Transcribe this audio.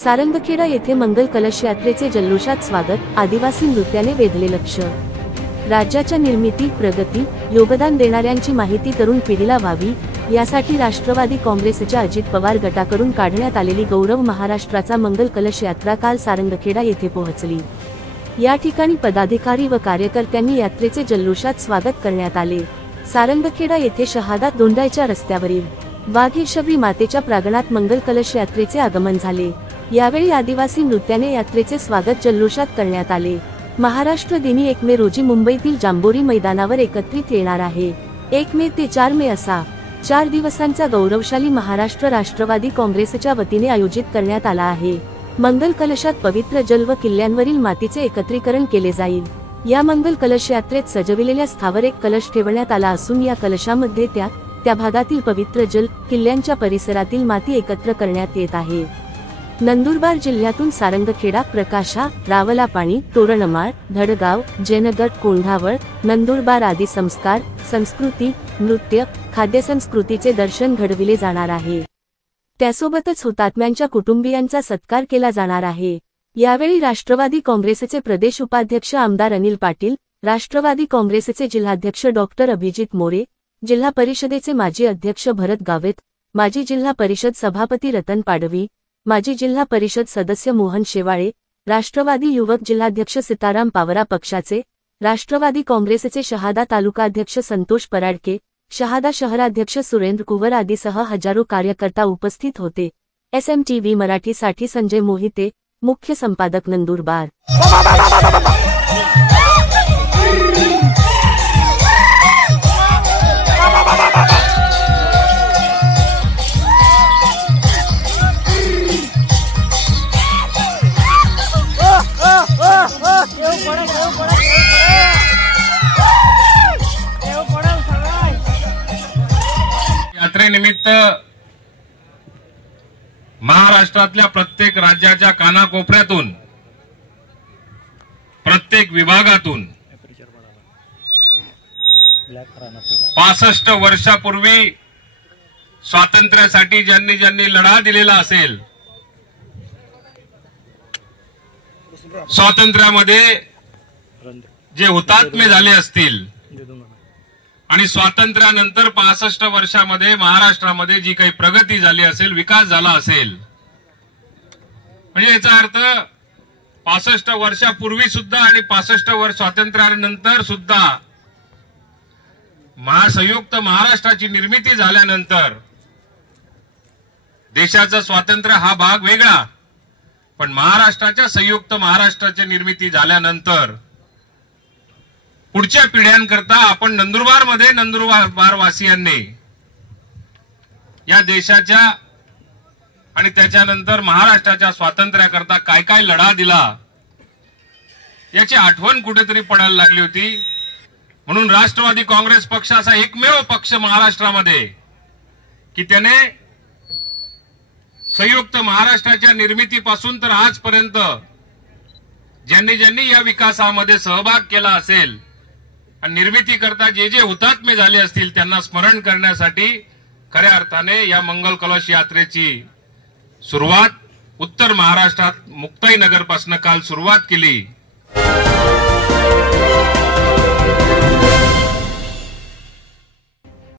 सारंगखेडा येथे मंगल कलश यात्रेचे जल्लोषात स्वागत, आदिवासी नृत्याने वेधले लक्ष। राज्याच्या निर्मिती, प्रगती, योगदान देणाऱ्यांची माहिती तरुण पिढीला व्हावी, यासाठी राष्ट्रवादी काँग्रेसच्या अजित पवार गटाकडून काढण्यात आलेली गौरव महाराष्ट्राचा मंगल कलश यात्रा काल सारंगखेडा येथे पोहोचली। या ठिकाणी पदाधिकारी व कार्यकर्त्यांनी यात्रेचे जल्लोषात स्वागत करण्यात आले। सारंगखेडा येथे शहादा दोंडाईच्या रस्त्यावरील वाघेश्वरी मातेच्या प्रांगणात मंगल कलश यात्रेचे आगमन झाले। यावेळी आदिवासी नृत्याने यात्रेचे स्वागत जल्लोषात करण्यात आले। महाराष्ट्र दिनी 1 मे रोजी मुंबईतील जांभोरी मैदानावर एकत्रित येणार आहे। 1 मे ते 4 मे असा 4 दिवसांचा गौरवशाली महाराष्ट्र राष्ट्रवादी काँग्रेसच्या वतीने आयोजित करण्यात आला आहे। मंगल कलशात पवित्र जल व किल्ल्यांवरील मातीचे एकत्रीकरण केले जाईल। या मंगल कलश यात्रेत सजविलेल्या स्थावर एक कलश ठेवण्यात आला असून या कलशामध्ये त्या भागातील पवित्र जल, किल्ल्यांच्या परिसरातील माती एकत्र करण्यात येत आहे। नंदुरबार जिल्ह्यातून सारंगखेडा, प्रकाशा, रावलापाणी, तोरणमाळ, धडगाव, जयनगड, कोंढावळ, नंदुरबार आदी संस्कार, संस्कृती, नृत्य, खाद्यसंस्कृतीचे दर्शन घडविले जाणार आहे। त्यासोबतच हुतात्म्यांच्या कुटुंबियांचा सत्कार केला जाणार आहे। यावेळी राष्ट्रवादी काँग्रेसचे प्रदेश उपाध्यक्ष आमदार अनिल पाटील, राष्ट्रवादी काँग्रेसचे जिल्हाध्यक्ष डॉक्टर अभिजित मोरे, जिल्हा परिषदेचे माजी अध्यक्ष भरत गावेत, माजी जिल्हा परिषद सभापती रतन पाडवी, माजी जिल्हा परिषद सदस्य मोहन शेवाळे, राष्ट्रवादी युवक जिल्हाध्यक्ष सीताराम पावरा पक्षाचे, राष्ट्रवादी काँग्रेसचे शहादा तालुकाध्यक्ष संतोष पराडके, शहादा शहराध्यक्ष सुरेंद्र कुवर आदीसह हजारो कार्यकर्ता उपस्थित होते। SMTV मराठीसाठी संजय मोहिते, मुख्य संपादक नंदुरबार। यात्रेनिमित्त महाराष्ट्रातल्या प्रत्येक राज्याच्या कानाकोपऱ्यातून, प्रत्येक विभागातून 65 वर्षापूर्वी स्वातंत्र्यासाठी ज्यांनी ज्यांनी लढा दिलेला असेल, स्वातंत्र्यामध्ये जे हुतात्मे झाले असतील आणि स्वातंत्र्यानंतर 65 वर्षामध्ये महाराष्ट्रामध्ये जी काही प्रगती झाली असेल, विकास झाला असेल, म्हणजे याचा अर्थ 65 वर्षापूर्वी सुद्धा आणि 65 वर्ष स्वातंत्र्यानंतर सुद्धा संयुक्त महाराष्ट्राची निर्मिती झाल्यानंतर देशाचं स्वातंत्र्य हा भाग वेगळा, पण महाराष्ट्राच्या संयुक्त महाराष्ट्राची निर्मिती झाल्यानंतर पुढच्या पिढ्यांकरता आपण नंदुरबारमध्ये नंदुरबारवासियांनी या देशाच्या आणि त्याच्यानंतर महाराष्ट्राच्या स्वातंत्र्याकरता काय काय लढा दिला याची आठवण कुठेतरी पडायला लागली होती। म्हणून राष्ट्रवादी काँग्रेस पक्ष असा एकमेव पक्ष महाराष्ट्रामध्ये की त्याने संयुक्त महाराष्ट्राच्या निर्मितीपासून तर आजपर्यंत ज्यांनी ज्यांनी या विकासामध्ये सहभाग केला असेल आणि निर्मिती करता जे जे हुतात्मे झाले असतील त्यांना स्मरण करण्यासाठी खऱ्या अर्थाने या मंगल कलश यात्रेची सुरुवात उत्तर महाराष्ट्रात मुक्ताईनगर पासून काल सुरुवात केली।